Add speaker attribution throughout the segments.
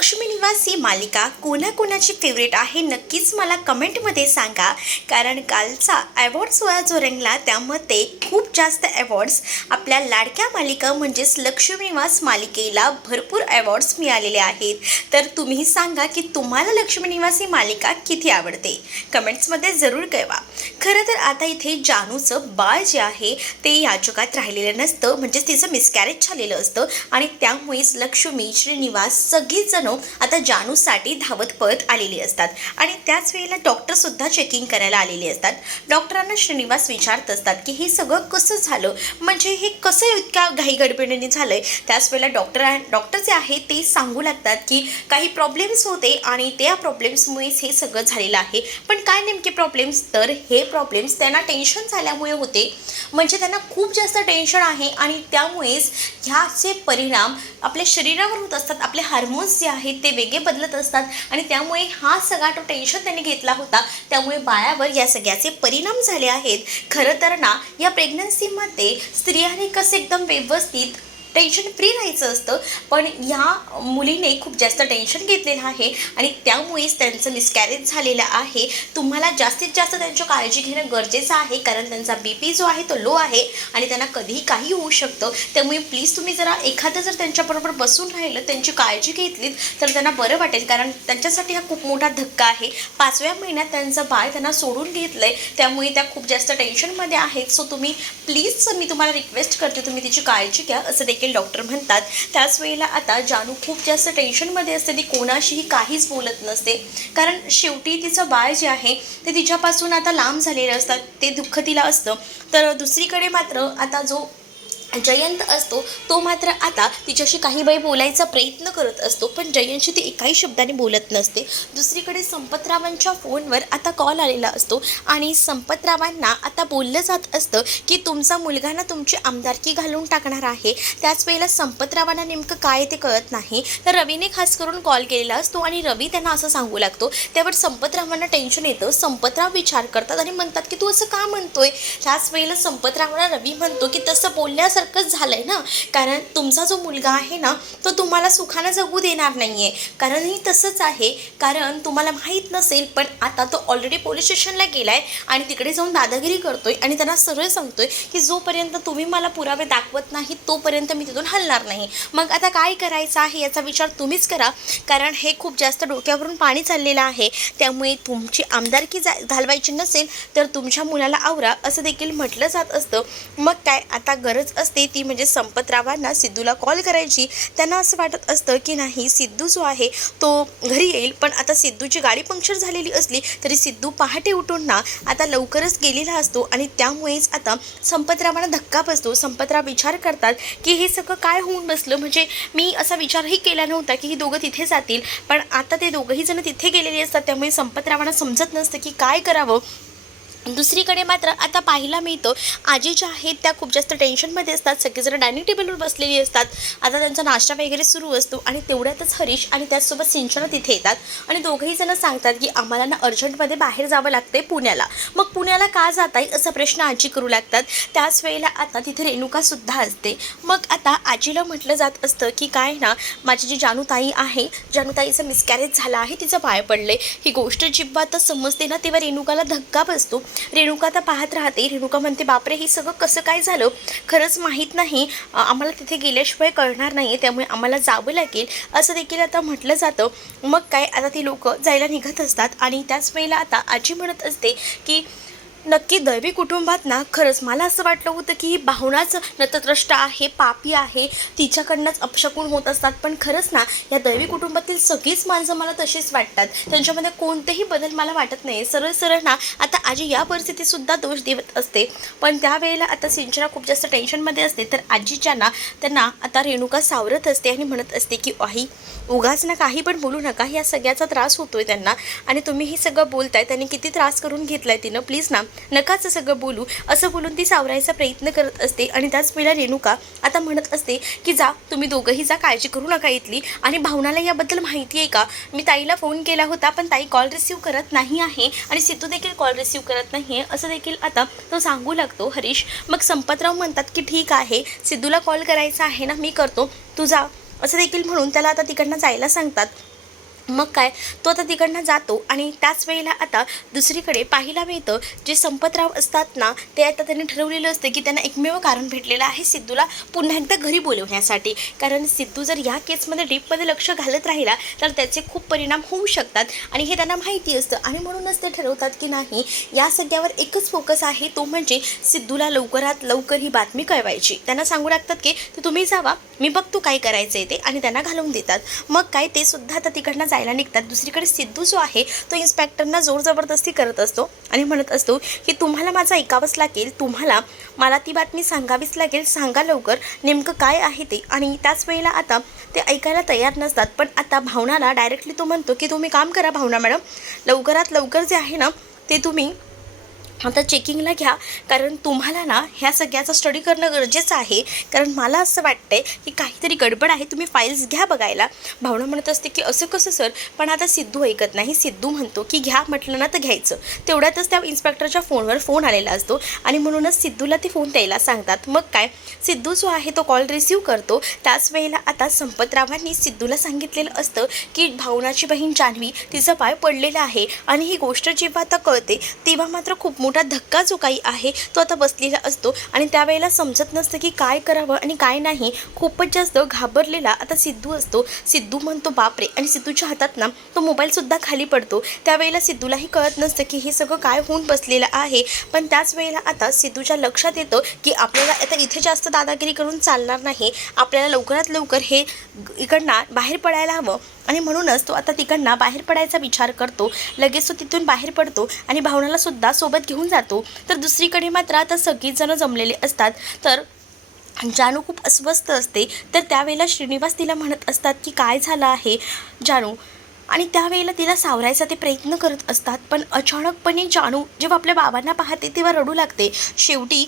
Speaker 1: लक्ष्मी निवास ही मालिका कोणाकोणाची फेवरेट आहे नक्कीच मला कमेंटमध्ये सांगा. कारण कालचा अवॉर्ड सोहळा जो रंगला त्यामध्ये खूप जास्त अवॉर्ड्स आपल्या लाडक्या मालिका म्हणजेच लक्ष्मी निवास मालिकेला भरपूर अवॉर्ड्स मिळालेले आहेत. तर तुम्ही सांगा की तुम्हाला लक्ष्मीनिवास ही मालिका किती आवडते? कमेंट्समध्ये जरूर कळवा. खरं तर आता इथे जानूचं बाळ जे आहे ते या जगात राहिलेलं नसतं. म्हणजेच तिचं मिसकॅरेज झालेलं असतं. आणि त्यामुळेच लक्ष्मी श्रीनिवास सगळीजण आता जानूसाठी धावत पळत आलेली असतात. आणि त्याच वेळेला डॉक्टरसुद्धा चेकिंग करायला आलेले असतात. डॉक्टरांना श्रीनिवास विचारत असतात की हे सगळं कसं झालं? म्हणजे हे कसं इतक्या घाई गडबडीने झालं आहे त्याच वेळेला डॉक्टर डॉक्टर जे आहे ते सांगू लागतात की काही प्रॉब्लेम्स होते आणि त्या प्रॉब्लेम्समुळेच हे सगळं झालेलं आहे. पण काय नेमके प्रॉब्लेम्स तर हे प्रॉब्लेम्स त्यांना टेन्शन झाल्यामुळे होते. म्हणजे त्यांना खूप जास्त टेन्शन आहे आणि त्यामुळेच ह्याचे परिणाम आपल्या शरीरावर होत असतात. आपले हार्मोन्स जे आहेत ते वेगळे बदलत असतात आणि त्यामुळे हा सगळा तो टेन्शन त्यांनी घेतला होता. त्यामुळे बाळावर या सगळ्याचे परिणाम झाले आहेत. खरं तर ना या प्रेग्नन्सीमध्ये स्त्रियांनी कसं एकदम व्यवस्थित टेन्शन फ्री राहायचं असतं. पण ह्या मुलीने खूप जास्त टेन्शन घेतलेलं आहे आणि त्यामुळेच त्यांचं मिसकॅरेज झालेलं आहे. तुम्हाला जास्तीत जास्त त्यांची काळजी घेणं गरजेचं आहे कारण त्यांचा बी पी जो आहे तो लो आहे आणि त्यांना कधीही काही होऊ शकतं. त्यामुळे प्लीज तुम्ही जरा एखादं जर त्यांच्याबरोबर बसून राहिलं त्यांची काळजी घेतलीत तर त्यांना बरं वाटेल. कारण त्यांच्यासाठी हा खूप मोठा धक्का आहे. पाचव्या महिन्यात त्यांचं बाळ त्यांना सोडून घेतलं आहे त्यामुळे त्या खूप जास्त टेन्शनमध्ये आहेत. सो तुम्ही प्लीज मी तुम्हाला रिक्वेस्ट करते तुम्ही तिची काळजी घ्या. असं देखील डॉक्टर म्हणतात. त्याच वेळेला आता जानू खूप जास्त टेन्शनमध्ये असते. ती कोणाशीही काहीच बोलत नसते. कारण शेवटी तिचं बाळ जे आहे ते तिच्यापासून आता लांब झालेलं असतात. ते दुःख तिला असतं. तर दुसरीकडे मात्र आता जो जयंत असतो तो मात्र आता तिच्याशी काही बाई बोलायचा प्रयत्न करत असतो पण जयंतशी ती एकाही शब्दाने बोलत नसते. दुसरीकडे संपतरावांच्या फोनवर आता कॉल आलेला असतो आणि संपतरावांना आता बोललं जात असतं की तुमचा मुलगा ना तुमची आमदारकी घालून टाकणार आहे. त्याच वेळेला संपतरावांना नेमकं काय ते कळत नाही. तर रवीने खास करून कॉल केलेला असतो आणि रवी त्यांना असं सांगू लागतो त्यावर संपतरावांना टेन्शन येतं. संपतराव विचार करतात आणि म्हणतात की तू असं का म्हणतोय? त्याच वेळेला संपतरावांना रवी म्हणतो की तसं बोलण्यास झालं आहे ना. कारण तुमचा जो मुलगा आहे ना तो तुम्हाला सुखानं जगू देणार नाही आहे कारण ही तसंच आहे. कारण तुम्हाला माहीत नसेल पण आता तो ऑलरेडी पोलीस स्टेशनला गेला आहे आणि तिकडे जाऊन दादागिरी करतोय आणि त्यांना सरळ सांगतोय की जोपर्यंत तुम्ही मला पुरावे दाखवत नाही तोपर्यंत मी तिथून हलणार नाही. मग आता काय करायचं आहे याचा विचार तुम्हीच करा. कारण हे खूप जास्त डोक्यावरून पाणी चाललेलं आहे. त्यामुळे तुमची आमदारकी जा घालवायची नसेल तर तुमच्या मुलाला आवरा असं देखील म्हटलं जात असतं. मग काय आता गरज असते ती म्हणजे संपतरावांना सिद्धूला कॉल करायची. त्यांना असं वाटत असतं की नाही सिद्धू जो आहे तो घरी येईल. पण आता सिद्धूची गाडी पंक्चर झालेली असली तरी सिद्धू पहाटे उठून ना आता लवकरच गेलेला असतो. आणि त्यामुळेच आता संपतरावांना धक्का बसतो. संपतराव विचार करतात की हे सगळं काय होऊन बसलं? म्हणजे मी असा विचारही केला नव्हता की ही दोघं तिथे जातील. पण आता ते दोघंही जण तिथे गेलेले असतात. त्यामुळे संपतरावांना समजत नसतं की काय करावं. दुसरीकडे मात्र आता पाहायला मिळतं आजी ज्या आहेत त्या खूप जास्त टेन्शनमध्ये असतात सगळेजण डायनिंग टेबलवर बसलेली असतात. आता त्यांचा नाश्ता वगैरे सुरू असतो आणि तेवढ्यातच हरीश आणि त्याचसोबत सिंचना तिथे येतात आणि दोघेही जण सांगतात की आम्हाला ना अर्जंटमध्ये बाहेर जावं लागतंय पुण्याला. मग पुण्याला का जात आहे असा प्रश्न आजी करू लागतात. त्याच वेळेला आता तिथे रेणुकासुद्धा असते. मग आता आजीला म्हटलं जात असतं की काय ना माझी जी जानूताई आहे जानूताईचं मिसकॅरेज झालं आहे तिचं पाय पडले ही गोष्ट जिव्हा आता समजते ना तेव्हा रेणुकाला धक्का बसतो. रेणुका आता पाहत राहते. रेणुका म्हणते बापरे हे सगळं कसं काय झालं? खरंच माहीत नाही. आम्हाला तिथे गेल्याशिवाय कळणार नाही त्यामुळे आम्हाला जावं लागेल. असं देखील आता म्हटलं जातं. मग काय आता ती लोक जायला निघत असतात आणि त्याच वेळेला आता आजी म्हणत असते की नक्की दैवी कुटुंबात ना खरंच मला असं वाटलं होतं की ही भावनाच नतद्रष्टा आहे पापी आहे तिच्याकडनंच अपशकून होत असतात. पण खरंच ना या दैवी कुटुंबातील सगळीच माणसं मला तशीच वाटतात. त्यांच्यामध्ये कोणतेही बदल मला वाटत नाही सरळ सरळ ना आता आजी या परिस्थितीतसुद्धा दोष देत असते. पण त्यावेळेला आता सिंचना खूप जास्त टेन्शनमध्ये असते. तर आजीच्या ना त्यांना आता रेणुका सावरत असते आणि म्हणत असते की आई उगाच ना काही पण बोलू नका. या सगळ्याचा त्रास होतोय त्यांना. आणि तुम्ही हे सगळं बोलताय. त्यांनी किती त्रास करून घेतलाय तिनं. प्लीज ना नकाच सगळं बोलू असं बोलून ती सावरायचा प्रयत्न करत असते आणि त्याच वेळेला रेणुका आता म्हणत असते की जा तुम्ही दोघंही जा काळजी करू नका इथली. आणि भावनाला याबद्दल माहिती आहे का? मी ताईला फोन केला होता पण ताई कॉल रिसिव्ह करत नाही आहे आणि सिद्धू देखील कॉल रिसिव्ह करत नाही आहे असं देखील आता तो सांगू लागतो हरीश. मग संपतराव म्हणतात की ठीक आहे सिद्धूला कॉल करायचा आहे ना मी करतो. तुझा असं देखील म्हणून त्याला आता तिकडनं जायला सांगतात. मग काय? तो आता तिकडनं जातो आणि त्याच वेळेला आता दुसरीकडे पाहायला मिळतं जे संपतराव असतात ना ते आता त्यांनी ठरवलेलं असतं की त्यांना एकमेव कारण भेटलेलं आहे सिद्धूला पुन्हा एकदा घरी बोलवण्यासाठी. कारण सिद्धू जर या केसमध्ये डीपमध्ये लक्ष घालत राहिला तर त्याचे खूप परिणाम होऊ शकतात आणि हे त्यांना माहिती असतं. आणि म्हणूनच ते ठरवतात की नाही या सगळ्यावर एकच फोकस आहे तो म्हणजे सिद्धूला लवकरात लवकर ही बातमी कळवायची. त्यांना सांगू लागतात की तुम्ही जावा मी बघतो काय करायचं आहे ते आणि त्यांना घालवून देतात. मग काय ते सुद्धा आता तिकडनं जायला निघतात. दुसरीकडे सिद्धू जो आहे तो इन्स्पेक्टरना जोर जबरदस्ती करत असतो आणि म्हणत असतो की तुम्हाला माझं ऐकावंच लागेल. तुम्हाला मला ती बातमी सांगावीच लागेल. सांगा लवकर. नेमकं काय आहे ते? आणि त्याच वेळेला आता ते ऐकायला तयार नसतात. पण आता भावनाला डायरेक्टली तो म्हणतो की तुम्ही काम करा भावना मॅडम. लवकरात लवकर जे आहे ना ते तुम्ही आता चेकिंगला घ्या. कारण तुम्हाला ना ह्या सगळ्याचा स्टडी करणं गरजेचं आहे. कारण मला असं वाटतं आहे की काहीतरी गडबड आहे तुम्ही फाईल्स घ्या बघायला. भावना म्हणत असते की असं कसं सर पण आता सिद्धू ऐकत नाही. सिद्धू म्हणतो की घ्या म्हटलं ना तर घ्यायचं. तेवढ्यातच त्या इन्स्पेक्टरच्या फोनवर फोन आलेला असतो. आणि म्हणूनच सिद्धूला ते फोन द्यायला सांगतात. मग काय? सिद्धू जो आहे तो कॉल रिसीव करतो. त्याच वेळेला आता संपतरावांनी सिद्धूला सांगितलेलं असतं की भावनाची बहीण जान्हवी तिचा पाय पडलेला आहे. आणि ही गोष्ट जेव्हा आता कळते तेव्हा मात्र खूप मोठा धक्का जो काही आहे तो आता बसलेला असतो. आणि त्यावेळेला समजत नसतं की काय करावं आणि काय नाही. खूपच जास्त घाबरलेला आता सिद्धू असतो. सिद्धू म्हणतो बापरे! आणि सिद्धूच्या हातात ना तो मोबाईलसुद्धा खाली पडतो. त्यावेळेला सिद्धूलाही कळत नसतं की हे सगळं काय होऊन बसलेलं आहे. पण त्याच वेळेला आता सिद्धूच्या लक्षात येतं की आपल्याला आता इथे जास्त दादागिरी करून चालणार नाही. आपल्याला लवकरात लवकर हे इकडनं बाहेर पडायला हवं. आणि म्हणूनच तो आता तिकडनं बाहेर पडायचा विचार करतो. लगेच तो तिथून बाहेर पडतो. आणि भावनालासुद्धा सोबत घेऊन जातो. तर दुसरीकडे मात्र आता सगळीजणं जमलेले असतात. तर जानू खूप अस्वस्थ असते. तर त्यावेळेला श्रीनिवास तिला म्हणत असतात की काय झालं आहे? जानू आणि त्यावेळेला तिला सावरायचा ते प्रयत्न करत असतात पण अचानकपणे जानू जेव्हा आपल्या बाबांना पाहते तेव्हा रडू लागते. शेवटी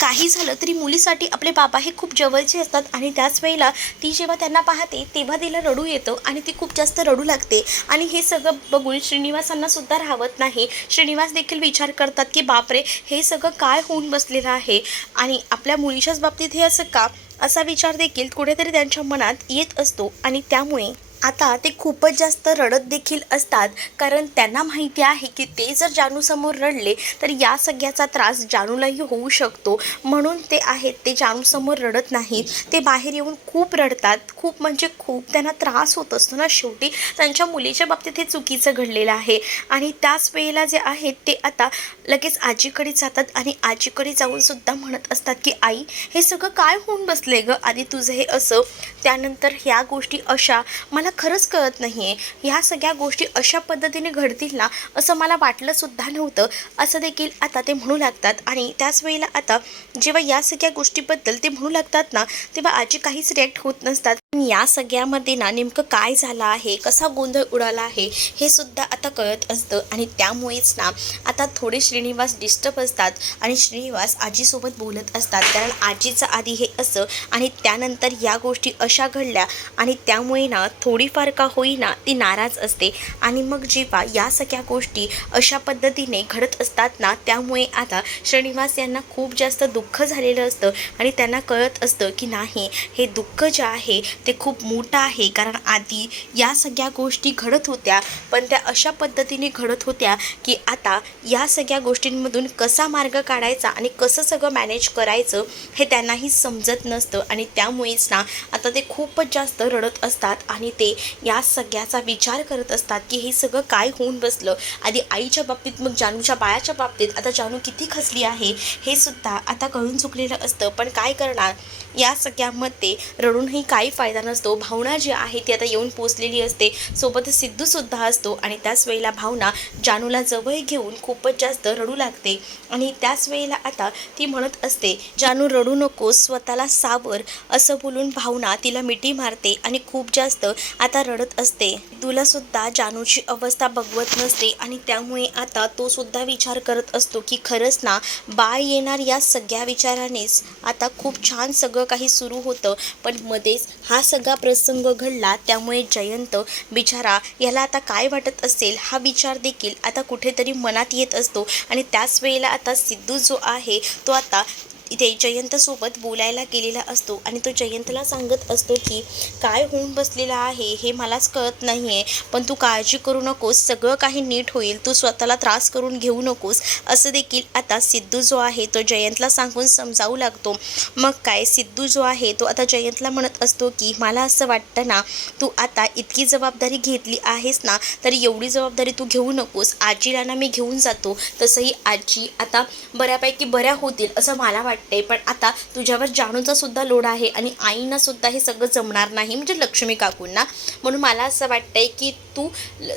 Speaker 1: काही झालं तरी मुलीसाठी आपले बाबा हे खूप जवळचे असतात आणि त्याच वेळेला ती जेव्हा त्यांना पाहते तेव्हा तिला रडू येतं आणि ती खूप जास्त रडू लागते. आणि हे सगळं बघून श्रीनिवासांना सुद्धा राहत नाही. श्रीनिवास देखील विचार करतात की बापरे हे सगळं काय होऊन बसलेलं आहे? आणि आपल्या मुलीच्याच बाबतीत हे असं का? असा विचार देखील कुठेतरी त्यांच्या मनात येत असतो आणि त्यामुळे आता ते खूपच जास्त रडत देखील असतात कारण त्यांना माहिती आहे की ते जर जानूसमोर रडले तर या सगळ्याचा त्रास जानूलाही होऊ शकतो. म्हणून ते आहेत ते जानूसमोर रडत नाहीत. ते बाहेर येऊन खूप रडतात. खूप म्हणजे खूप त्यांना त्रास होत असतो ना शेवटी. त्यांच्या मुलीच्या बाबतीत हे चुकीचं घडलेलं आहे. आणि त्याच वेळेला जे आहेत ते आता लगेच आजीकडे जातात आणि आजीकडे जाऊन सुद्धा म्हणत असतात की आई हे सगळं काय होऊन बसले गं? आधी तुझं हे असं त्यानंतर ह्या गोष्टी अशा. मला खरंच कळत नाही आहे ह्या सगळ्या गोष्टी अशा पद्धतीने घडतील ना असं मला वाटलंसुद्धा नव्हतं. असं देखील आता ते म्हणू लागतात. आणि त्याच वेळेला आता जेव्हा या सगळ्या गोष्टीबद्दल ते म्हणू लागतात ना तेव्हा आजी काहीच रिॲक्ट होत नसतात. पण या सगळ्यामध्ये ना नेमकं काय झालं आहे? कसा गोंधळ उडाला आहे? हे सुद्धा आता कळत असतं. आणि त्यामुळेच ना आता थोडे श्रीनिवास डिस्टर्ब असतात. आणि श्रीनिवास आजीसोबत बोलत असतात. कारण आजीचं आधी हे असं आणि त्यानंतर या गोष्टी अशा घडल्या. आणि त्यामुळे ना थोडीफार का होईना ती नाराज असते. आणि मग जेव्हा या सगळ्या गोष्टी अशा पद्धतीने घडत असतात ना त्यामुळे आता श्रीनिवास यांना खूप जास्त दुःख झालेलं असतं. आणि त्यांना कळत असतं की नाही हे दुःख जे आहे ते खूप मोठं आहे. कारण आधी या सगळ्या गोष्टी घडत होत्या पण त्या अशा पद्धतीने घडत होत्या की आता या सगळ्या गोष्टींमधून कसा मार्ग काढायचा आणि कसं सगळं मॅनेज करायचं हे त्यांनाही समजत नसतं. आणि त्यामुळेच ना आता ते खूपच जास्त रडत असतात आणि ते या सगळ्याचा विचार करत असतात की हे सगळं काय होऊन बसलं? आधी आईच्या बाबतीत मग जानूच्या बाळाच्या बाबतीत. आता जानू किती खचली आहे हे सुद्धा आता कळून चुकलेलं असतं. पण काय करणार? या सगळ्यामध्ये रडूनही काही फायदा नसतो. भावना जी आहे ती आता येऊन पोचलेली असते. सोबत सिद्धूसुद्धा असतो आणि त्याच वेळेला भावना जानूला जवळ घेऊन खूपच जास्त रडू लागते. आणि त्याच वेळेला आता ती म्हणत असते जानू रडू नको स्वतःला सावर असं बोलून भावना तिला मिठी मारते आणि खूप जास्त आता रडत असते. तुला सुद्धा जानूची अवस्था बघवत नसते आणि त्यामुळे आता तो सुद्धा विचार करत असतो की खरंच ना बाळ येणार या सगळ्या विचारानेच. आता खूप छान सगळं काही सुरू होतं पण मध्येच हा सगळा प्रसंग घडला त्यामुळे जयंत बिचारा याला आता काय वाटत असेल हा विचार देखील आता कुठेतरी मनात येत असतो. आणि त्याच वेळेला आता सिद्धू जो आहे तो आता इथे जयंतसोबत बोलायला गेलेला असतो आणि तो जयंतला सांगत असतो की काय होऊन बसलेला आहे हे मलाच कळत नाही आहे पण तू काळजी करू नकोस सगळं काही नीट होईल तू स्वतःला त्रास करून घेऊ नकोस. असं देखील आता सिद्धू जो आहे तो जयंतला सांगून समजावू लागतो. मग काय सिद्धू जो आहे तो आता जयंतला म्हणत असतो की मला असं वाटतं ना तू आता इतकी जबाबदारी घेतली आहेस ना तर एवढी जबाबदारी तू घेऊ नकोस. आजीला ना मी घेऊन जातो. तसंही आजी आता बऱ्यापैकी बऱ्या होतील असं मला वाटतं. वाटते. पण आता तुझ्यावर जानूचा सुद्धा लोड आहे आणि आईना सुद्धा हे सगळं जमणार नाही म्हणजे लक्ष्मी काकूंना. म्हणून मला असं वाटतंय की तू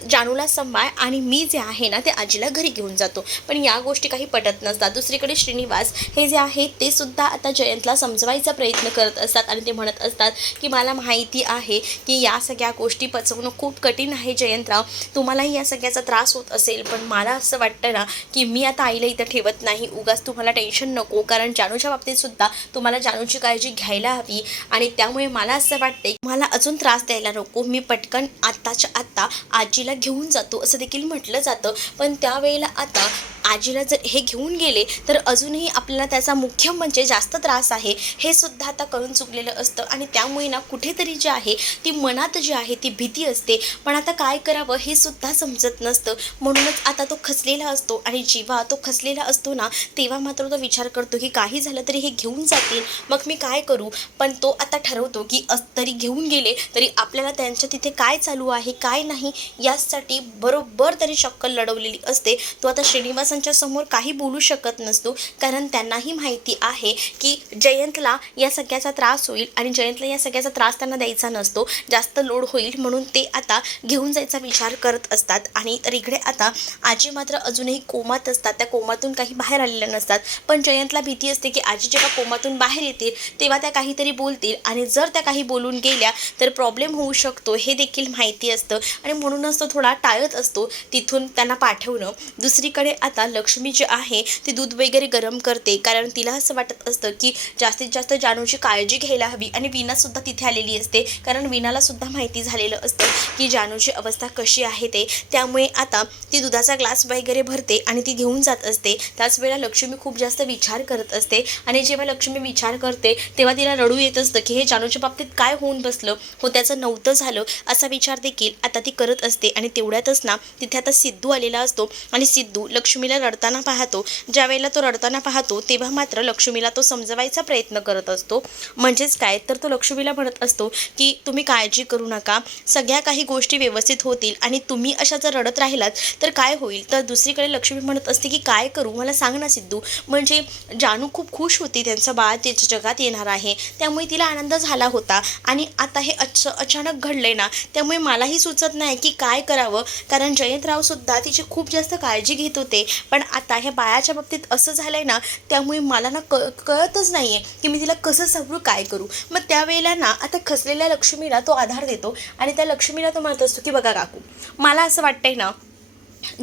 Speaker 1: जानूला सांभाळ आणि मी जे आहे ना ते आजीला घरी घेऊन जातो. पण या गोष्टी काही पटत नसतात. दुसरीकडे श्रीनिवास हे जे आहे ते सुद्धा आता जयंतला समजवायचा प्रयत्न करत असतात आणि ते म्हणत असतात की मला माहिती आहे की या सगळ्या गोष्टी पचवणं खूप कठीण आहे जयंतराव. तुम्हालाही या सगळ्याचा त्रास होत असेल पण मला असं वाटतं ना की मी आता आईला इथं ठेवत नाही. उगाच तुम्हाला टेन्शन नको कारण जानूच्या बाबतीत सुद्धा तुम्हाला जानूची काळजी घ्यायला हवी आणि त्यामुळे मला असं वाटते मला अजून त्रास द्यायला नको. मी पटकन आत्ताच्या आत्ता आजीला घेऊन जातो असं देखील म्हटलं जातं. पण त्यावेळेला आता आजीला जर हे घेऊन गेले तर अजूनही आपल्याला त्याचा मुख्य म्हणजे जास्त त्रास आहे हे सुद्धा आता कळून चुकलेलं असतं. आणि त्यामुळे ना कुठेतरी जे आहे ती मनात जी आहे ती भीती असते. पण आता काय करावं हे सुद्धा समजत नसतं. म्हणूनच आता तो खचलेला असतो. आणि जेव्हा तो खचलेला असतो ना तेव्हा मात्र तो विचार करतो की काही झालं तरी हे घेऊन जातील. मग मी काय करू? पण तो आता ठरवतो की अस तरी घेऊन गेले तरी आपल्याला त्यांच्या तिथे काय चालू आहे काय नाही यासाठी बरोबर तरी शक्कल लढवलेली असते. तो आता श्रीनिवास श्रीनिवासांच्या समोर काही बोलू शकत नसतो. कारण त्यांनाही माहिती आहे की जयंतला या सगळ्याचा त्रास होईल आणि जयंतला या सगळ्याचा त्रास त्यांना द्यायचा नसतो. जास्त लोड होईल म्हणून ते आता घेऊन जायचा विचार करत असतात. आणि तर इकडे आता आजी मात्र अजूनही कोमात असतात. त्या कोमातून काही बाहेर आलेल्या नसतात. पण जयंतला भीती असते की आजी जेव्हा कोमातून बाहेर येतील तेव्हा त्या काहीतरी बोलतील. आणि जर त्या काही बोलून गेल्या तर प्रॉब्लेम होऊ शकतो. हे देखील माहिती असतं. आणि म्हणूनच तो थोडा टाळत असतो तिथून त्यांना पाठवणं. दुसरीकडे आता लक्ष्मी जी आहे ती दूध वगैरे गरम करते. कारण तिला असं वाटत असतं की जास्तीत जास्त जानूची काळजी घ्यायला हवी. आणि विनासुद्धा तिथे आलेली असते. कारण विनालासुद्धा माहिती झालेलं असतं की जानूची अवस्था कशी आहे ते. त्यामुळे आता ती दुधाचा ग्लास वगैरे भरते आणि ती घेऊन जात असते. त्याच वेळेला लक्ष्मी खूप जास्त विचार करत असते. आणि जेव्हा लक्ष्मी विचार करते तेव्हा तिला रडू येत असतं की हे जानूच्या बाबतीत काय होऊन बसलं? हो त्याचं नव्हतं झालं. असा विचार देखील आता ती करत असते. आणि तेवढ्यातच ना तिथे आता सिद्धू आलेला असतो. आणि सिद्धू लक्ष्मीला रडताना पाहतो ज्यावेळेला तो रडताना पाहतो तेव्हा मात्र लक्ष्मीला तो समजवायचा प्रयत्न करत असतो. म्हणजेच काय? तर तो लक्ष्मीला म्हणत असतो की तुम्ही काळजी करू नका. सगळ्या काही गोष्टी व्यवस्थित होतील आणि तुम्ही अशा जर रडत राहिलात तर काय होईल? तर दुसरीकडे लक्ष्मी म्हणत असते की काय करू? मला सांग ना सिद्धू. म्हणजे जानू खूप खुश होती. त्यांचं बाळ त्याच्या जगात येणार आहे. त्यामुळे तिला आनंद झाला होता. आणि आता हे अच अचानक घडले ना त्यामुळे मलाही सुचत नाही की काय करावं. कारण जयंतरावसुद्धा तिची खूप जास्त काळजी घेत होते. पण आता ह्या बाळाच्या बाबतीत असं झालं आहे ना त्यामुळे मला ना क कळतच नाही आहे की मी तिला कसं सांगू काय करू. मग त्यावेळेला ना आता खसलेल्या लक्ष्मीला तो आधार देतो आणि त्या लक्ष्मीला तो म्हणत असतो की बघा काकू मला असं वाटतंय ना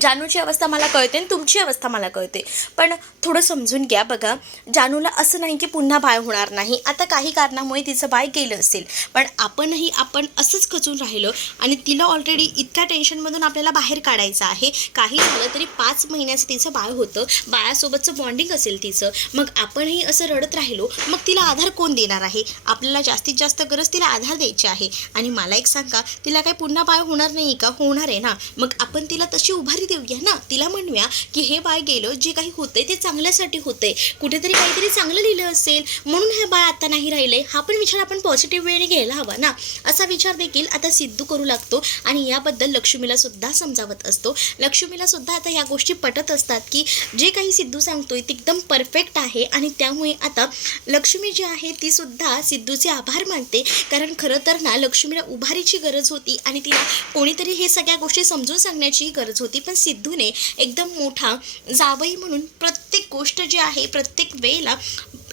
Speaker 1: जानूची अवस्था मला कळते आणि तुमची अवस्था मला कळते. पण थोडं समजून घ्या बघा जानूला असं नाही की पुन्हा बाळ होणार नाही. आता काही कारणामुळे तिचं बाळ गेलं असेल. पण आपणही आपण असंच खचून राहिलो आणि तिला ऑलरेडी इतक्या टेन्शनमधून आपल्याला बाहेर काढायचं आहे. काही झालं तरी पाच महिन्याचं तिचं बाळ होतं. बाळासोबतचं बॉन्डिंग असेल तिचं. मग आपणही असं रडत राहिलो मग तिला आधार कोण देणार आहे? आपल्याला जास्तीत जास्त गरज तिला आधार द्यायची आहे. आणि मला एक सांगा तिला काही पुन्हा बाळ होणार नाही का? होणार आहे ना? मग आपण तिला तशी उभारी देऊया ना तिला म्हणूया की हे बाळ गेलं जे काही होतंय ते चांगल्यासाठी होतंय. कुठेतरी काहीतरी चांगलं लिहिलं असेल म्हणून हे बाळ आता नाही राहिलंय. हा पण विचार आपण पॉझिटिव्ह वेळेने घ्यायला हवा ना. असा विचार देखील आता सिद्धू करू लागतो आणि याबद्दल लक्ष्मीला सुद्धा समजावत असतो. लक्ष्मीला सुद्धा आता या गोष्टी पटत असतात की जे काही सिद्धू सांगतोय ते एकदम परफेक्ट आहे आणि त्यामुळे आता लक्ष्मी जी आहे ती सुद्धा सिद्धूचे आभार मानते. कारण खरं तर ना लक्ष्मीला उभारीची गरज होती आणि तिला कोणीतरी हे सगळ्या गोष्टी समजून सांगण्याची गरज होती. पण सिद्धूने एकदम मोठा जावई म्हणून प्रत्येक गोष्ट जी आहे प्रत्येक वेळेला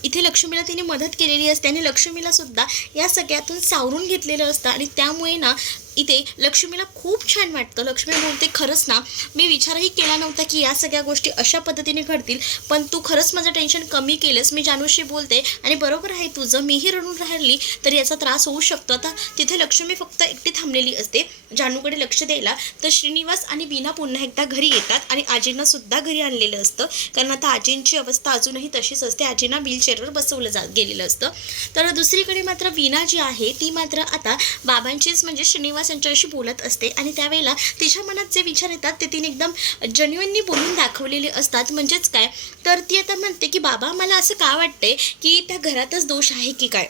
Speaker 1: इथे लक्ष्मीला तिने मदत केलेली असते आणि लक्ष्मीला सुद्धा या सगळ्यातून सावरून घेतलेलं असतं. आणि त्यामुळे ना इथे लक्ष्मीला खूप छान वाटतं. लक्ष्मी बोलते खरंच ना मी विचारही केला नव्हता की या सगळ्या गोष्टी अशा पद्धतीने घडतील पण तू खरंच माझं टेन्शन कमी केलंस. मी जानूशी बोलते आणि बरोबर आहे तुझं. मीही रडून राहिली तर याचा त्रास होऊ शकतो. आता तिथे लक्ष्मी फक्त एकटी थांबलेली असते. जानूकडे लक्ष द्यायला तर श्रीनिवास आणि बीना पुन्हा एकदा घरी येतात आणि आजींना सुद्धा घरी आणलेलं असतं. कारण आता आजींची अवस्था अजूनही तशीच असते. आजींना व्हीलचेअरवर बसवलं जा गेलेलं असतं. तर दुसरीकडे मात्र वीणा जी आहे ती मात्र आता बाबांचीच म्हणजे श्रीनिवास यांच्याशी बोलत असते आणि त्यावेळेला तिच्या मनात जे विचार येतात ते तिने एकदम जन्युअनली बोलून दाखवलेले असतात. म्हणजेच काय? तर ती आता म्हणते की बाबा मला असं का वाटते की त्या घरातच दोष आहे की काय?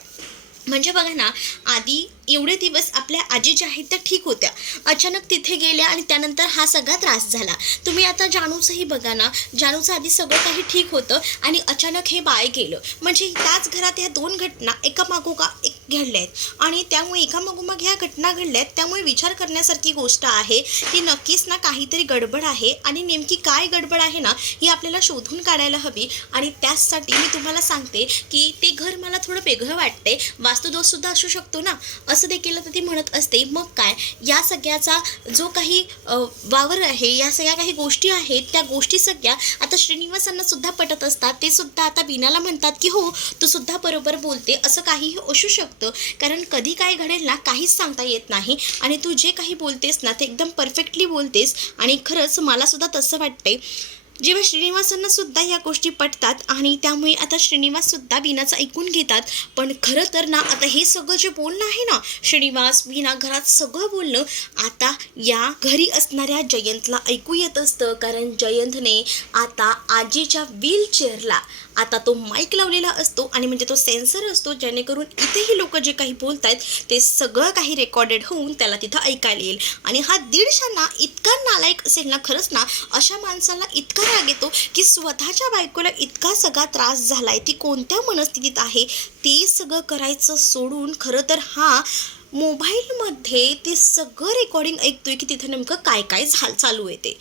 Speaker 1: म्हणजे बघा ना आधी एवढे दिवस आपल्या आजी ज्या आहेत त्या ठीक होत्या. अचानक तिथे गेल्या आणि त्यानंतर हा सगळा त्रास झाला. तुम्ही आता जानूचंही बघा ना. जानूचं आधी सगळं काही ठीक होतं आणि अचानक हे बाळ गेलं. म्हणजे त्याच घरात ह्या दोन घटना एकामागोगा एक घडल्या आहेत आणि त्यामुळे एकामागोमाग ह्या घटना घडल्या आहेत त्यामुळे विचार करण्यासारखी गोष्ट आहे की नक्कीच ना काहीतरी गडबड आहे आणि नेमकी काय गडबड आहे ना ही आपल्याला शोधून काढायला हवी. आणि त्याचसाठी मी तुम्हाला सांगते की ते घर मला थोडं वेगळं वाटते वास्तुदोषसुद्धा असू शकतो ना. असं देखील ती म्हणत असते. मग काय? या सगळ्याचा जो काही वावर आहे या सगळ्या काही गोष्टी आहेत त्या गोष्टी सगळ्या आता श्रीनिवासांना सुद्धा पटत असतात. ते सुद्धा आता बीनाला म्हणतात की हो तू सुद्धा बरोबर बोलते. असं काहीही असू शकतं. कारण कधी काय घडेल ना काहीच सांगता येत नाही. आणि तू जे काही बोलतेस ना ते एकदम परफेक्टली बोलतेस. आणि खरंच मला सुद्धा तसं वाटते जेव्हा श्रीनिवासांना सुद्धा या गोष्टी पटतात आणि त्यामुळे आता श्रीनिवास सुद्धा बीनाचं ऐकून घेतात पण खरं तर ना आता हे सगळं जे बोलणं आहे ना श्रीनिवास बीना घरात सगळं बोलणं आता या घरी असणाऱ्या जयंतला ऐकू येत असतं कारण जयंतने आता आजीच्या व्हीलचेअरला आता तो माईक लावलेला असतो आणि म्हणजे तो सेन्सर असतो जेणेकरून इथेही लोक जे काही बोलत आहेत ते सगळं काही रेकॉर्डेड होऊन त्याला तिथं ऐकायला येईल. आणि हा दीडशांना इतका नालायक असेल ना खरंच ना अशा माणसाला इतका राग येतो की स्वतःच्या बायकोला इतका सगळा त्रास झाला आहे ती कोणत्या मनस्थितीत आहे ते सगळं करायचं सोडून खरं तर हा मोबाईलमध्ये ते सगळं रेकॉर्डिंग ऐकतोय की तिथं नेमकं काय काय झाल चालू आहे ते.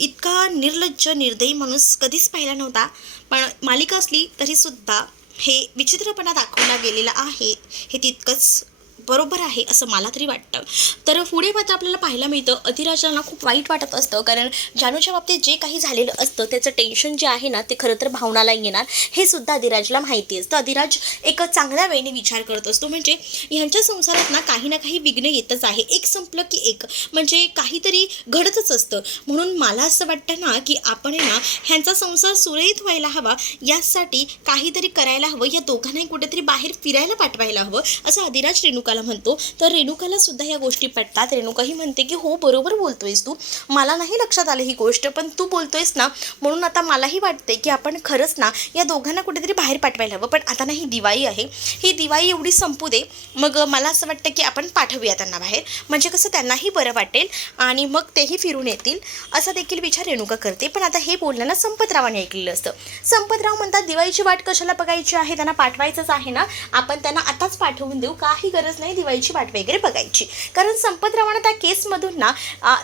Speaker 1: इतका निर्लज्ज निर्दयी माणूस कधीच पाहिला नव्हता. पण मालिका असली तरीसुद्धा हे विचित्रपणा दाखवला गेलेला आहे. हे तितकंच बरोबर आहे असं मला तरी वाटतं. तर पुढे मात्र आपल्याला पाहायला मिळतं अधिराजांना खूप वाईट वाटत असतं. कारण जानूच्या बाबतीत जे काही झालेलं असतं त्याचं टेन्शन जे आहे ना ते खरं तर भावनाला येणार हे सुद्धा अधिराजला माहिती असतं. अधिराज एक चांगल्या वेळेने विचार करत असतो. म्हणजे ह्यांच्या संसारात ना काही ना काही विघ्न येतच आहे. एक संपलं की एक. म्हणजे काहीतरी घडतच असतं. म्हणून मला असं वाटतं ना की आपण आहे ना ह्यांचा संसार सुरळीत व्हायला हवा. यासाठी काहीतरी करायला हवं. या दोघांनाही कुठेतरी बाहेर फिरायला पाठवायला हवं असं अधिराज रेणुका रेणुकाला म्हणतो तर रेणुकाला सुद्धा या गोष्टी पटतात. रेणुकाही म्हणते की हो बरोबर बोलतोयस तू. मला नाही लक्षात आलं ही गोष्ट पण तू बोलतोयस ना म्हणून आता मलाही वाटते की आपण खरंच ना या दोघांना कुठेतरी बाहेर पाठवायला हवं. पण आता ना ही दिवाळी आहे. ही दिवाळी एवढी संपू दे. मग मला असं वाटतं की आपण पाठवूया त्यांना बाहेर. म्हणजे कसं त्यांनाही बरं वाटेल आणि मग तेही फिरून येतील. असा देखील विचार रेणुका करते. पण आता हे बोलणं ना संपतरावाने ऐकलेलं असतं. संपतराव म्हणतात दिवाळीची वाट कशाला बघायची आहे? त्यांना पाठवायचंच आहे ना. आपण त्यांना आताच पाठवून देऊ. काही गरज नाही दिवाळीची वाट वगैरे बघायची. कारण संपतरावानं त्या केसमधून ना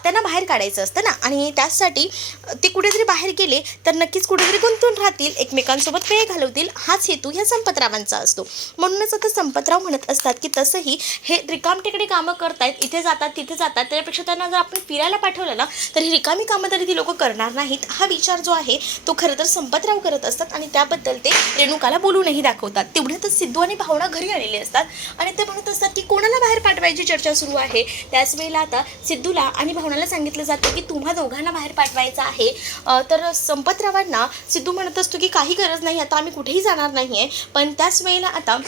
Speaker 1: त्यांना बाहेर काढायचं असतं ना. आणि त्यासाठी ते कुठेतरी बाहेर गेले तर नक्कीच कुठेतरी गुंतून राहतील एकमेकांसोबत वेळ घालवतील. हाच हेतू ह्या संपतरावांचा असतो. म्हणूनच आता संपतराव म्हणत असतात की तसंही हे रिकामटेकडे कामं करतायत इथे जातात तिथे जातात त्यापेक्षा त्यांना जर आपण फिरायला पाठवलं ना तर ही रिकामी कामं तरी ती लोक करणार नाहीत. हा विचार जो आहे तो खरं तर संपतराव करत असतात आणि त्याबद्दल ते रेणुकाला बोलूनही दाखवतात. तेवढ्यातच सिद्धू आणि भावना घरी आलेले असतात. आणि ते म्हणत असतात की कोणाला बाहेर पाठवायची चर्चा सुरू आहे? त्याच वेळेला आता सिद्धूला आणि भावनाला सांगितलं जातं की तुम्हा दोघांना बाहेर पाठवायचं आहे. तर संपतरावांना सिद्धू म्हणत असतो की काही गरज नाही आता आम्ही कुठेही जाणार नाही आहे पण त्याच वेळेला आता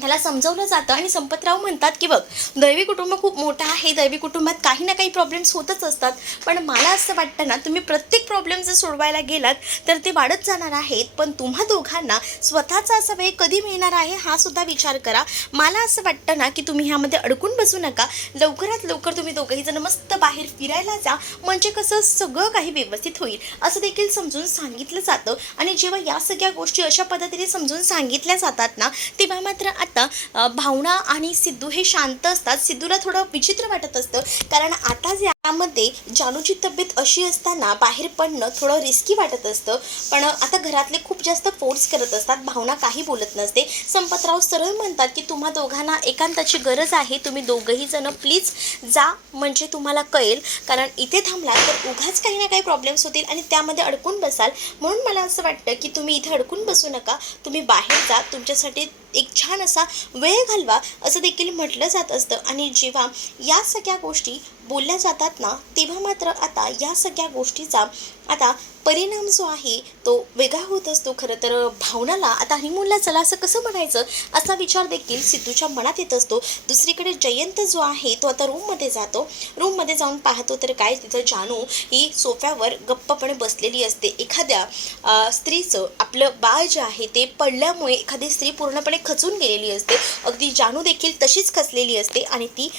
Speaker 1: त्याला समजवलं जातं आणि संपतराव म्हणतात की बघ दैवी कुटुंब खूप मोठं आहे दैवी कुटुंबात काही ना काही प्रॉब्लेम्स होतच असतात. पण मला असं वाटतं ना तुम्ही प्रत्येक प्रॉब्लेम जर सोडवायला गेलात तर ते वाढत जाणार आहेत. पण तुम्हा दोघांना स्वतःचा असा वेळ कधी मिळणार आहे हा सुद्धा विचार करा. मला असं वाटतं ना की तुम्ही ह्यामध्ये अडकून बसू नका. लवकरात लवकर तुम्ही दोघंही जण मस्त बाहेर फिरायला जा. म्हणजे कसं सगळं काही व्यवस्थित होईल असं देखील समजून सांगितलं जातं. आणि जेव्हा या सगळ्या गोष्टी अशा पद्धतीने समजून सांगितल्या जातात ना तेव्हा मात्र आता भावना आणि सिद्धू हे शांत असतात. सिद्धूला थोडं विचित्र वाटत असतं. कारण आता जे त्यामध्ये जानूची तब्येत अशी असताना बाहेर पडणं थोडं रिस्की वाटत असतं. पण आता घरातले खूप जास्त फोर्स करत असतात. भावना काही बोलत नसते. संपतराव सरळ म्हणतात की तुम्हा दोघांना एकांताची गरज आहे. तुम्ही दोघंही जण प्लीज जा. म्हणजे तुम्हाला कळेल. कारण इथे थांबला तर उगाच काही ना काही प्रॉब्लेम्स होतील आणि त्यामध्ये अडकून बसाल. म्हणून मला असं वाटतं की तुम्ही इथे अडकून बसू नका. तुम्ही बाहेर जा. तुमच्यासाठी एक छान असा वेळ घालवा. असं देखील म्हटलं जात असतं. आणि जेव्हा या सगळ्या गोष्टी बोलल्या जातात ना तेव्हा मात्र आता या सगळ्या गोष्टीचा आता परिणाम जो आहे तो वेगळा होत असतो. खरं तर भावनाला आता हनीमूनला चला असं कसं म्हणायचं? असा विचार देखील सिद्धूच्या मनात येत असतो. दुसरीकडे जयंत जो आहे तो आता रूममध्ये जातो. रूममध्ये जाऊन पाहतो तर काय तिथं जानू ही सोफ्यावर गप्पपणे बसलेली असते. एखाद्या स्त्रीचं आपलं बाळ जे आहे ते पडल्यामुळे एखादी स्त्री पूर्णपणे खचून गेलेली असते. अगदी जानू देखील तशीच खचलेली असते आणि ती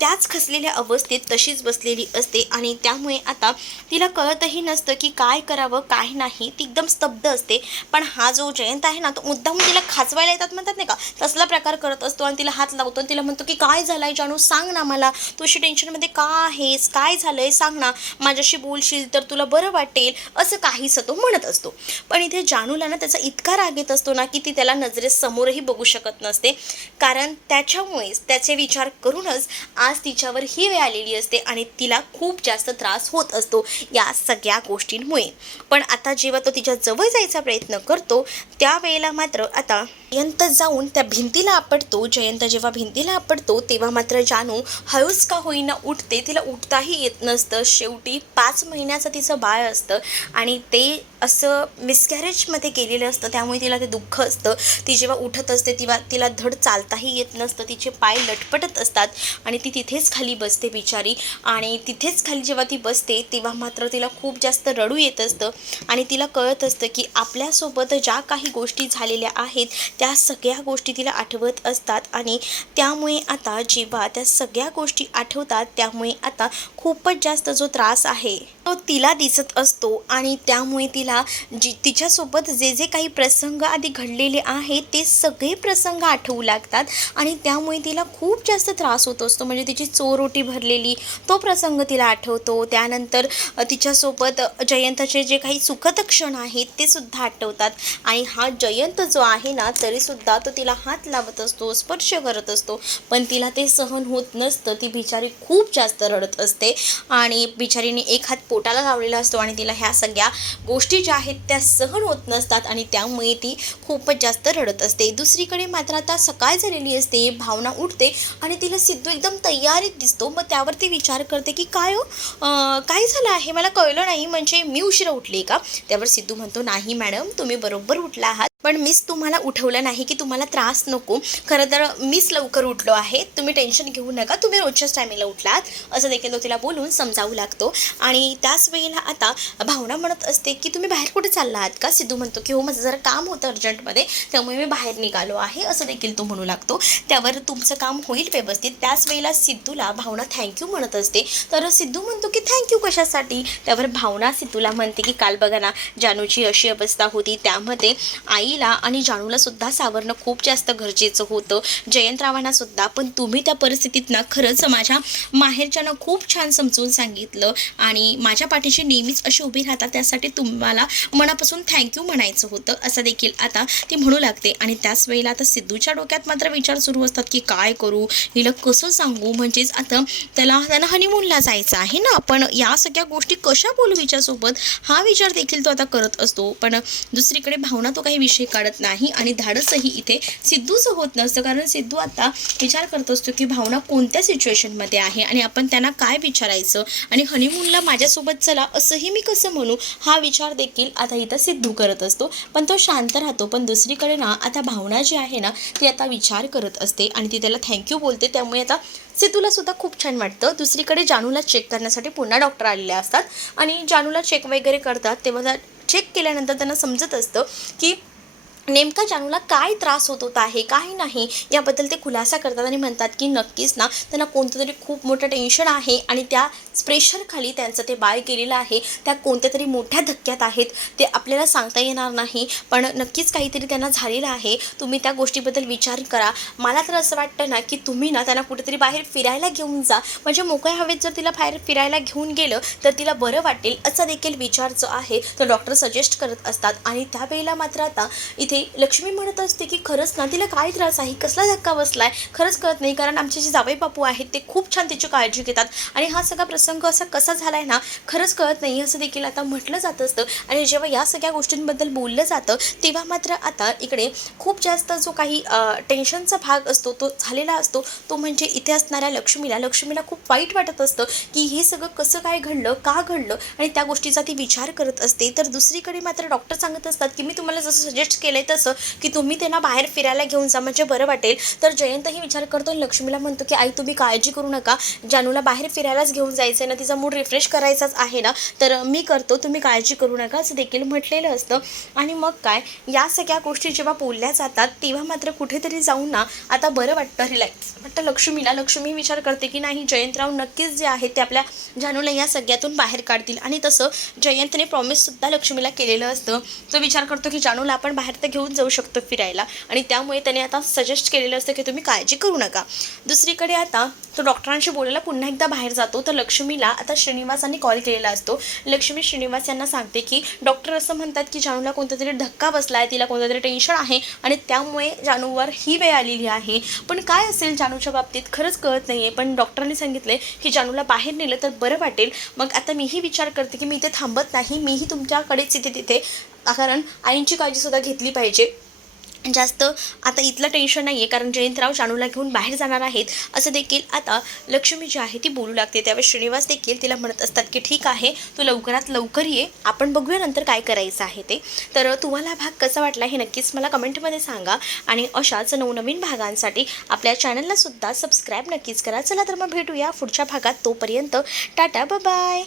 Speaker 1: त्याच खसलेल्या अवस्थेत तशीच बसलेली असते आणि त्यामुळे आता तिला कळतही नसतं की काय करावं काय नाही. ती एकदम स्तब्ध असते. पण हा जो जयंत आहे ना तो मुद्दाम तिला खाचवायला येतात म्हणतात नाही का? तसला प्रकार करत असतो आणि तिला हात लावतो आणि तिला म्हणतो की काय झालं आहे जानू? सांग ना मला. तू अशी टेन्शनमध्ये का आहेस? काय झालं आहे सांग ना. माझ्याशी बोलशील तर तुला बरं वाटेल. असं काहीसं तो म्हणत असतो. पण इथे जानूला ना त्याचा इतका राग येत असतो ना की ती त्याला नजरेसमोरही बघू शकत नसते. कारण त्याच्यामुळेच त्याचे विचार करूनच आज तिच्यावर ही वेळ आलेली असते आणि तिला खूप जास्त त्रास होत असतो या सगळ्या गोष्टींमुळे. पण आता जेव्हा तो तिच्या जवळ जायचा प्रयत्न करतो त्यावेळेला मात्र आता जयंत जाऊन त्या भिंतीला आपटतो. जयंत जेव्हा भिंतीला आपटतो तेव्हा मात्र जानू हळूच का होईना उठते. तिला उठताही येत नसतं. शेवटी पाच महिन्याचं तिचं बाळ असतं आणि ते असं मिसकॅरेजमध्ये गेलेलं असतं. त्यामुळे तिला ते दुःख असतं. ती जेव्हा उठत असते तेव्हा तिला धड चालताही येत नसतं. तिचे पाय लटपटत असतात आणि ती तिथेच खाली बसते बिचारी. आणि तिथेच खाली जेव्हा ती बसते तेव्हा मात्र तिला खूप जास्त रडू येत असतं. आणि तिला कळत असतं की आपल्यासोबत ज्या काही गोष्टी झालेल्या आहेत त्या त्या सगळ्या गोष्टी तिला आठवत असतात आणि त्यामुळे आता जेव्हा त्या सगळ्या गोष्टी आठवतात त्यामुळे आता खूपच जास्त जो त्रास आहे तो तिला दिसत असतो आणि त्यामुळे तिला जी तिच्यासोबत जे जे काही प्रसंग आधी घडलेले आहेत ते सगळे प्रसंग आठवू लागतात आणि त्यामुळे तिला खूप जास्त त्रास होत असतो. म्हणजे तिची चोरोटी भरलेली तो प्रसंग तिला आठवतो. त्यानंतर तिच्यासोबत जयंताचे जयंतचे जे काही सुखद क्षण आहेत ते सुद्धा आठवतात. आणि हा जयंत जो आहे ना तरीसुद्धा तो तिला हात लावत असतो स्पर्श करत असतो. पण तिला ते सहन होत नसतं. ती बिचारी खूप जास्त रडत असते. आणि बिचारीने एक हात पोटाला लावलेला असतो आणि तिला ह्या सगळ्या गोष्टी ज्या आहेत त्या सहन होत नसतात आणि त्यामुळे ती खूपच जास्त रडत असते. दुसरीकडे मात्र आता सकाळ झालेली असते भावना उठते आणि तिला सिद्धू एकदम तयारीत दिसतो. मग त्यावर ती विचार करते की काय हो? काय झालं आहे? मला कळलं नाही. म्हणजे मी उशिरा उठली का? त्यावर सिद्धू म्हणतो नाही मॅडम तुम्ही बरोबर उठला आहात. पण मीच तुम्हाला उठवलं नाही की तुम्हाला त्रास नको. खरं तर मीच लवकर उठलो आहे. तुम्ही टेन्शन घेऊ नका. तुम्ही रोजच्याच टायमिंगला उठलात. असं देखील तो तिला बोलून समजावू लागतो. आणि त्याच वेळेला आता भावना म्हणत असते की तुम्ही बाहेर कुठे चालला आहात का? सिद्धू म्हणतो की हो माझं जरा काम होतं अर्जंटमध्ये त्यामुळे मी बाहेर निघालो आहे. असं देखील तो म्हणू लागतो. त्यावर तुमचं काम होईल व्यवस्थित. त्याच वेळेला सिद्धूला भावना थँक्यू म्हणत असते. तर सिद्धू म्हणतो की थँक्यू कशासाठी? त्यावर भावना सिद्धूला म्हणते की काल बघा ना जानूची अशी अवस्था होती. त्यामध्ये आई आईला आणि जानूला सुद्धा सावरणं खूप जास्त गरजेचं होतं. जयंतरावांना सुद्धा. पण तुम्ही त्या परिस्थितीत ना खरंच माझ्या माहेरच्यानं खूप छान समजून सांगितलं आणि माझ्या पाठीशी नेहमीच अशी उभी राहतात. त्यासाठी तुम्हाला मनापासून थँक्यू म्हणायचं होतं. असं देखील आता ती म्हणू लागते. आणि त्याच वेळेला आता सिद्धूच्या डोक्यात मात्र विचार सुरू असतात की काय करू? हिला कसं सांगू? म्हणजेच आता त्याला त्यांना हनीमूनला जायचं आहे ना? पण या सगळ्या गोष्टी कशा बोलू हिच्यासोबत? हा विचार देखील तो आता करत असतो. पण दुसरीकडे भावना तो काही विषय काढत नाही आणि धाडसही इथे सिद्धूचं होत नसतं. कारण सिद्धू आता विचार करत असतो की भावना कोणत्या सिच्युएशनमध्ये आहे आणि आपण त्यांना काय विचारायचं? आणि हनीमूनला माझ्यासोबत चला असंही मी कसं म्हणू? हा विचार देखील आता इथं सिद्धू करत असतो. पण तो शांत राहतो. पण दुसरीकडे ना आता भावना जी आहे ना ती आता विचार करत असते आणि ती त्याला थँक्यू बोलते. त्यामुळे आता सिद्धूला सुद्धा खूप छान वाटतं. दुसरीकडे जानूला चेक करण्यासाठी पुन्हा डॉक्टर आलेले असतात. आणि जानूला चेक वगैरे करतात. तेव्हा चेक केल्यानंतर त्यांना समजत असतं की नेमका जानूला काय त्रास होत होता आहे काही नाही याबद्दल ते खुलासा करतात आणि म्हणतात की नक्कीच ना त्यांना कोणतं तरी खूप मोठं टेन्शन आहे आणि त्या प्रेशरखाली त्यांचं ते बाळ गेलेलं आहे. त्या कोणत्या तरी मोठ्या धक्क्यात आहेत ते आपल्याला सांगता येणार नाही. पण नक्कीच काहीतरी त्यांना झालेलं आहे. तुम्ही त्या गोष्टीबद्दल विचार करा. मला तर असं वाटतं ना की तुम्ही ना त्यांना कुठेतरी बाहेर फिरायला घेऊन जा. म्हणजे मोकळ्या हवेत जर तिला बाहेर फिरायला घेऊन गेलं तर तिला बरं वाटेल असा देखील विचार जो आहे तो डॉक्टर सजेस्ट करत असतात. आणि त्यावेळेला मात्र आता इथे लक्ष्मी म्हणत असते की खरंच ना तिला काय त्रास आहे? कसला धक्का बसला आहे खरंच कळत नाही कारण आमचे जे जावई बापू आहेत ते खूप छान तिची काळजी घेतात. आणि हा सगळा प्रसंग असा कसा झाला आहे ना खरंच कळत नाही असं देखील आता म्हटलं जात असतं. आणि जेव्हा या सगळ्या गोष्टींबद्दल बोललं जातं तेव्हा मात्र आता इकडे खूप जास्त जो काही टेन्शनचा भाग असतो तो झालेला असतो तो म्हणजे इथे असणाऱ्या लक्ष्मीला. लक्ष्मीला खूप वाईट वाटत असतं की हे सगळं कसं काय घडलं का घडलं? आणि त्या गोष्टीचा ती विचार करत असते. तर दुसरीकडे मात्र डॉक्टर सांगत असतात की मी तुम्हाला जसं सजेस्ट केलं आहे तसं की तुम्ही त्यांना बाहेर फिरायला घेऊन जा म्हणजे बरं वाटेल. तर जयंतही विचार करतो लक्ष्मीला म्हणतो की आई तुम्ही काळजी करू नका. जानूला बाहेर फिरायलाच घेऊन जायचं आहे ना तिचा मूड रिफ्रेश करायचाच आहे ना तर मी करतो तुम्ही काळजी करू नका असं देखील म्हटलेलं असतं. आणि मग काय या सगळ्या गोष्टी जेव्हा बोलल्या जातात तेव्हा मात्र कुठेतरी जाऊन ना आता बरं वाटतं रिलॅक्स वाटतं लक्ष्मीला. लक्ष्मी विचार करते की नाही जयंतराव नक्कीच जे आहे ते आपल्या जानूला या सगळ्यातून बाहेर काढतील. आणि तसं जयंतने प्रॉमिससुद्धा लक्ष्मीला केलेलं असतं. तो विचार करतो की जानूला आपण बाहेर तर घेऊन जाऊ शकतो फिरायला. आणि त्यामुळे त्याने आता सजेस्ट केलेलं असतं की तुम्ही काळजी करू नका. दुसरीकडे आता तो डॉक्टरांशी बोलायला पुन्हा एकदा बाहेर जातो. तर लक्ष्मीला आता श्रीनिवासांनी कॉल केलेला असतो. लक्ष्मी श्रीनिवास यांना सांगते की डॉक्टर असं म्हणतात की जानूला कोणता तरी धक्का बसला आहे तिला कोणतं तरी टेन्शन आहे आणि त्यामुळे जानूवर ही वेळ आलेली आहे. पण काय असेल जानूच्या बाबतीत? खरंच कळत नाही आहे पण डॉक्टरांनी सांगितले की जानूला बाहेर नेलं तर बरं वाटेल. मग आता मीही विचार करते की मी इथे थांबत नाही. मीही तुमच्याकडेच इथे तिथे कारण आईंची काळजीसुद्धा घेतली पाहिजे. जास्त आता इथलं टेन्शन नाही आहे कारण जयंतराव जानूला घेऊन बाहेर जाणार आहेत असं देखील आता लक्ष्मी जी आहे ती बोलू लागते. त्यावेळेस श्रीनिवास देखील तिला म्हणत असतात की ठीक आहे तू लवकरात लवकर ये आपण बघूया नंतर काय करायचं आहे ते. तर तुम्हाला भाग कसा वाटला हे नक्कीच मला कमेंटमध्ये सांगा. आणि अशाच नवनवीन भागांसाठी आपल्या चॅनललासुद्धा सबस्क्राईब नक्कीच करा. चला तर मग भेटूया पुढच्या भागात तोपर्यंत. Tata bye